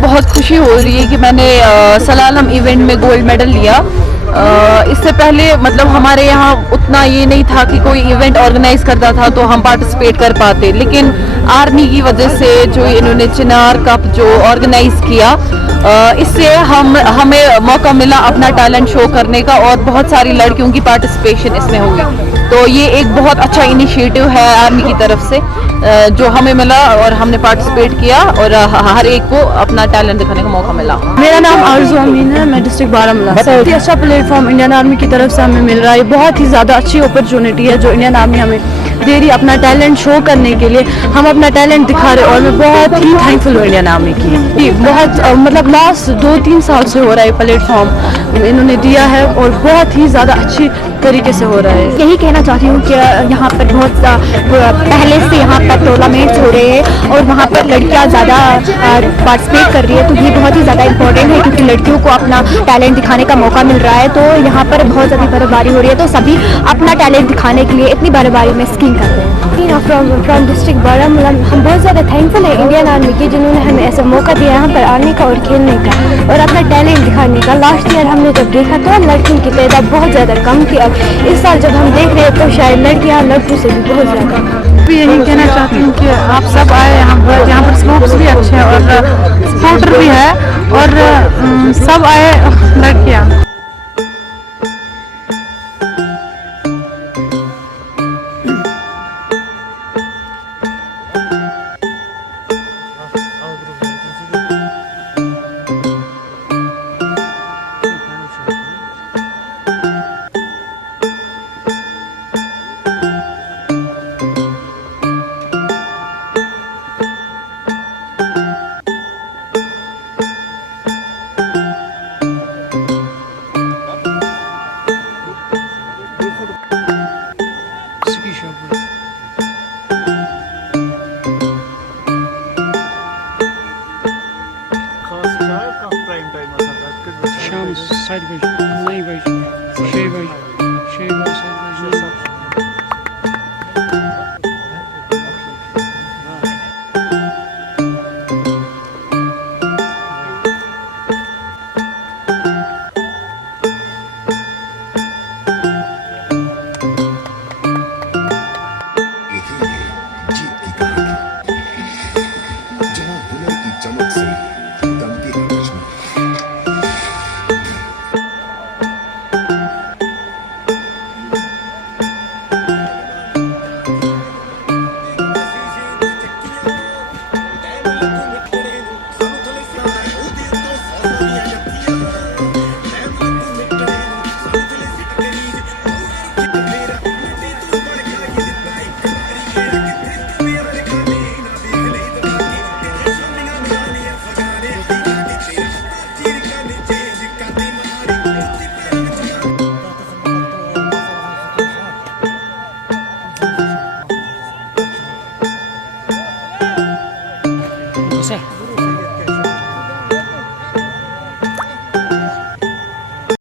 बहुत खुशी हो रही है कि मैंने सलालम इवेंट में गोल्ड मेडल लिया। इससे पहले मतलब हमारे यहाँ उतना ये नहीं था कि कोई इवेंट ऑर्गेनाइज करता था तो हम पार्टिसिपेट कर पाते, लेकिन आर्मी की वजह से जो इन्होंने चिनार कप जो ऑर्गेनाइज किया, इससे हमें मौका मिला अपना टैलेंट शो करने का और बहुत सारी लड़कियों की पार्टिसिपेशन इसमें हुई। तो ये एक बहुत अच्छा इनिशिएटिव है आर्मी की तरफ से जो हमें मिला और हमने पार्टिसिपेट किया और हर एक को अपना टैलेंट दिखाने का मौका मिला। मेरा नाम आरज़ू अमीन है, मैं डिस्ट्रिक्ट बारामूला से। बहुत ही अच्छा प्लेटफॉर्म इंडियन आर्मी की तरफ से हमें मिल रहा है। बहुत ही ज़्यादा अच्छी अपॉर्चुनिटी है जो इंडियन आर्मी हमें दे रही अपना टैलेंट शो करने के लिए। हम अपना टैलेंट दिखा रहे और मैं बहुत ही थैंकफुल हूँ इंडियन आर्मी की। बहुत मतलब लास्ट 2-3 साल से हो रहा है प्लेटफॉर्म इन्होंने दिया है और बहुत ही ज़्यादा अच्छी तरीके से हो रहा है। यही कहना चाहती हूँ कि यहाँ पर बहुत पहले से यहाँ पर टूर्नामेंट्स हो रहे हैं और वहाँ पर लड़कियाँ ज़्यादा पार्टिसिपेट कर रही है, तो ये बहुत ही ज़्यादा इम्पोर्टेंट है क्योंकि लड़कियों को अपना टैलेंट दिखाने का मौका मिल रहा है। तो यहाँ पर बहुत ज़्यादा बर्फबारी हो रही है तो सभी अपना टैलेंट दिखाने के लिए इतनी बर्फबारी में स्कीइंग कर रहे हैं। फ्रॉम डिस्ट्रिक्ट बारामूला हम बहुत ज़्यादा थैंकफुल है इंडियन आर्मी की जिन्होंने हमें ऐसा मौका दिया यहाँ पर आने का और खेलने का और अपना टैलेंट दिखाने का। लास्ट ईयर हमने जब देखा तो लड़कियों की तादाद बहुत ज़्यादा कम थी, अब इस साल जब हम देख रहे हैं तो शायद लड़कियाँ लड़कों से भी बहुत ज़्यादा। भी यही कहना चाहती हूँ कि आप सब आए यहाँ पर स्पोर्ट्स भी अच्छे हैं और सपोर्टर भी है और सब आए लड़कियाँ। शाम 7 बजे